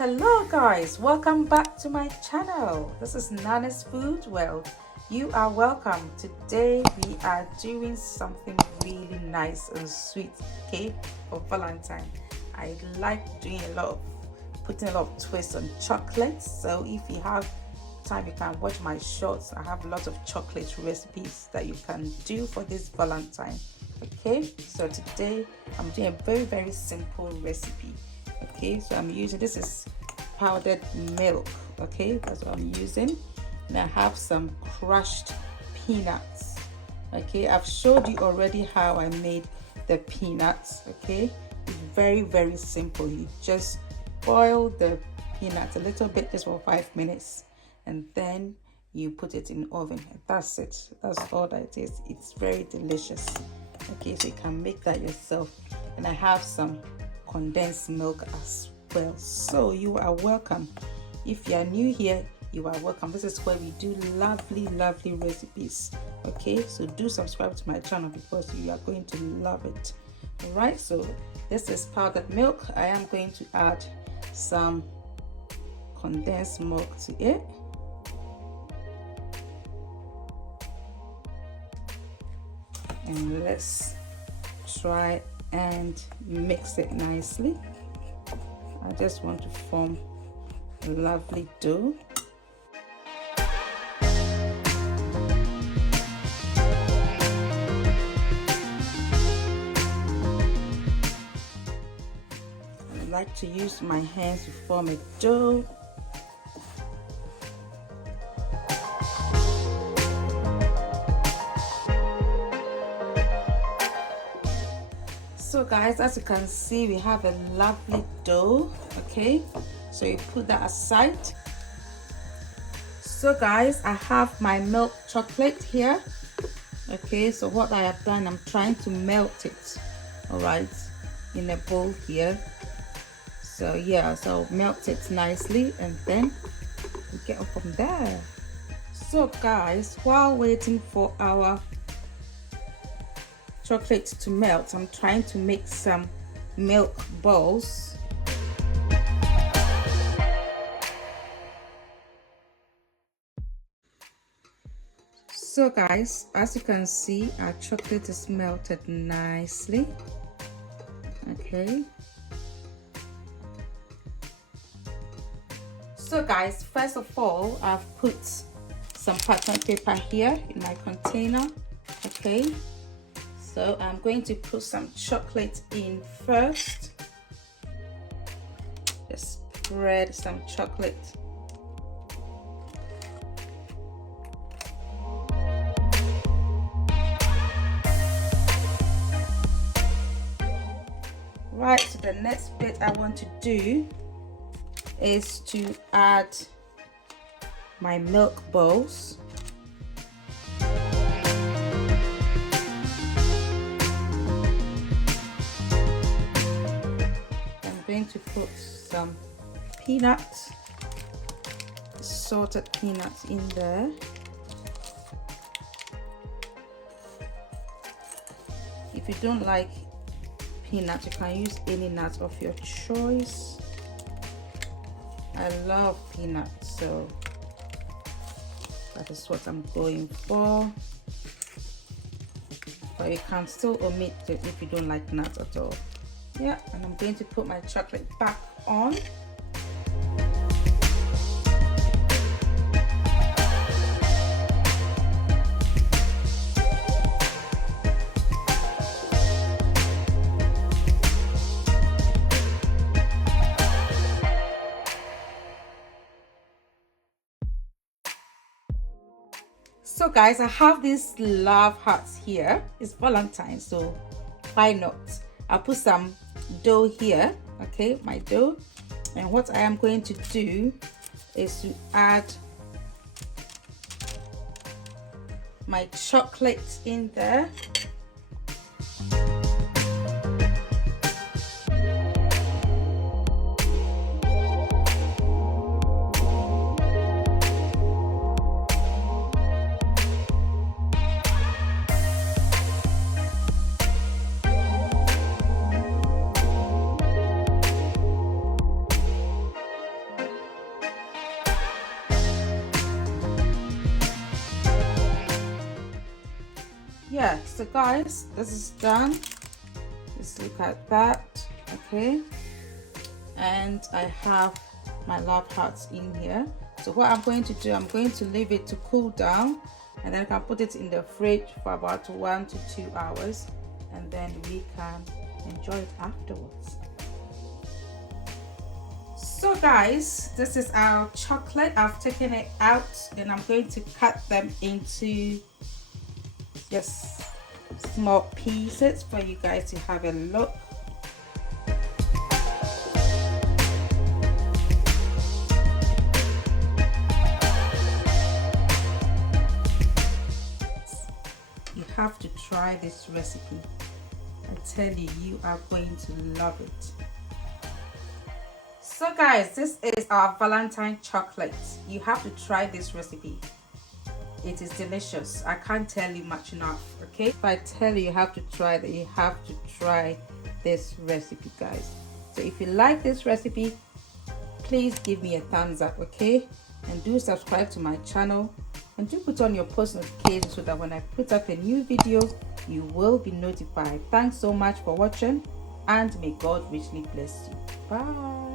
Hello guys, welcome back to my channel. This is Nana's Food. Well, you are welcome. Today we are doing something really nice and sweet, okay, for Valentine. I like doing putting a lot of twists on chocolate. So if you have time, you can watch my shorts. I have lots of chocolate recipes that you can do for this Valentine. Okay, so today I'm doing a very simple recipe. Okay, so I'm using, this is powdered milk. Okay, that's what I'm using. And I have some crushed peanuts. Okay, I've showed you already how I made the peanuts. Okay, it's very simple. You just boil the peanuts a little bit, just for 5 minutes, and then you put it in the oven. That's it. That's all that it is. It's very delicious. Okay, so you can make that yourself. And I have some condensed milk as well. So you are welcome. If you are new here, you are welcome. This is where we do lovely recipes. Okay, so do subscribe to my channel because you are going to love it. All right, so this is powdered milk. I am going to add some condensed milk to it. And let's try and mix it nicely. I just want to form a lovely dough. I like to use my hands to form a dough. So guys, as you can see, we have a lovely dough. Okay, so you put that aside. So guys, I have my milk chocolate here. Okay, so what I have done, I'm trying to melt it, all right, in a bowl here. So yeah, so melt it nicely and then we get up from there. So guys, while waiting for our chocolate to melt, I'm trying to make some milk balls. So guys, as you can see, our chocolate is melted nicely. Okay, so guys, first of all, I've put some parchment paper here in my container. Okay, so I'm going to put some chocolate in first. Just spread some chocolate. Right, so the next bit I want to do is to add my milk balls. Going to put some peanuts, salted peanuts in there. If you don't like peanuts, you can use any nuts of your choice. I love peanuts, so that is what I'm going for. But you can still omit it if you don't like nuts at all. Yeah, and I'm going to put my chocolate back on. So guys, I have these love hearts here. It's Valentine, so why not? I'll put some dough here. Okay, my dough, and what I am going to do is to add my chocolate in there. yeah, so guys, this is done. Just look at that. Okay, and I have my love hearts in here. So what I'm going to do, I'm going to leave it to cool down, and then I can put it in the fridge for about 1 to 2 hours, and then we can enjoy it afterwards. So guys, this is our chocolate. I've taken it out and I'm going to cut them into just small pieces for you guys to have a look. You have to try this recipe. I tell you, you are going to love it. So guys, this is our Valentine chocolate. You have to try this recipe. It is delicious. I can't tell you much enough. Okay, if I tell you, you have to try that, you have to try this recipe, guys. So if you like this recipe, please give me a thumbs up, okay, and do subscribe to my channel, and do put on your post notifications so that when I put up a new video, you will be notified. Thanks so much for watching, and may God richly bless you. Bye.